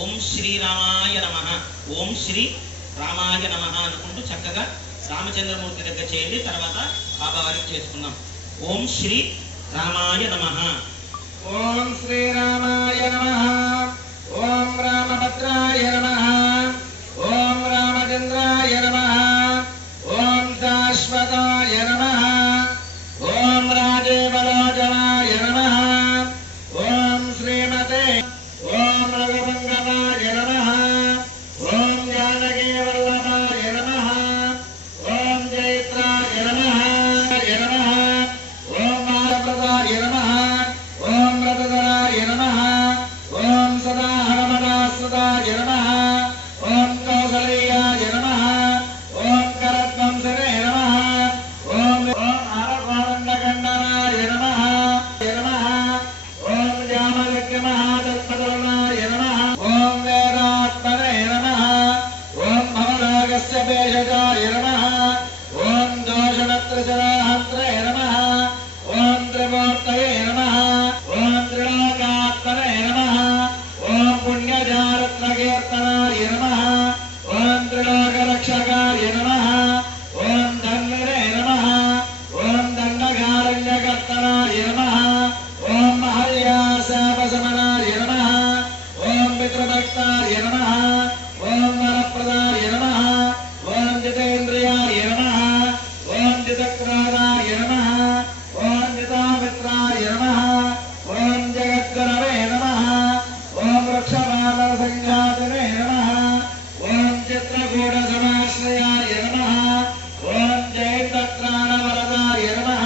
ఓం శ్రీరామాయ నమః, ఓం శ్రీ రామాయ నమః అనుకుంటూ చక్కగా రామచంద్రమూర్తి దగ్గర చేయండి. తర్వాత బాబావారికి చేసుకున్నాం. ఓం శ్రీ రామాయ నమః. ఓం శ్రీరామాయ నమః. ఓం రామభద్రాయ నమః. ఓం రామచంద్రాయ నమః. ఓం శాశ్వతాయ నమః. ఓం రాజేవలోచనాయ నమః. ఓం శ్రీమతే ఓం రఘువంగమాయ నమః. ఓం జానకీ వల్లభాయ నమః. ఓం జైత్రాయ నమః. ఓం మాలప్రదాయ నమః. ఓం రథధరాయ నమః. ఓం సదాహరమదాసుదాయ నమః. ఓం కౌసల్యాయ నమః. ఓం కరద్వంసనే నమః. ఓం ఆరవారండగండనాయ నమః. ఓం జామయజ్ఞమహాతత్పదనాయ నమః. ఓం వేదాత్మనే నమః. ఓం భవనాగస్య భేషజాయ నమః. ఓం దోషణత్రిశరాహంత్రే నమః. ఓం త్రిమూర్తయే నమః. ఓం త్రిలోకాత్మనే నమః. ఓం పుణ్యజారత్నకీర్తనాయ నమః. ఓం త్రిలోకరక్షకాయ నమః. ఓం ధన్వనే నమః. ఓం దండకారణ్యకర్తనాయ నమః. ఓం మహల్యాశాపశమనాయ నమః. ఓం పితృభక్తాయ నమః. ఓం వరప్రదాయ నమః. ఓం జితేంద్రియాయ నమః. ఓం జితక్రోధాయ నమః. ఓం జితామిత్రాయ నమః. ఓం జగద్గురవే నమః. ఓం వృక్షవానరసంఘాతినే నమః. ఓం చిత్రకూటసమాశ్రయాయ నమః. ఓం జయత్రాణవరదాయ నమః.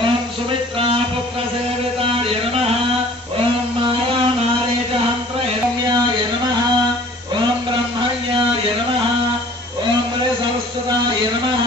ఓం సుమిత్రాపుత్రసేవితాయ నమః. ఓం మాయామారీచహంత్రయాయ నమః. ఓం బ్రహ్మణ్యాయ నమః. ఓం సంస్కృతాయ నమః.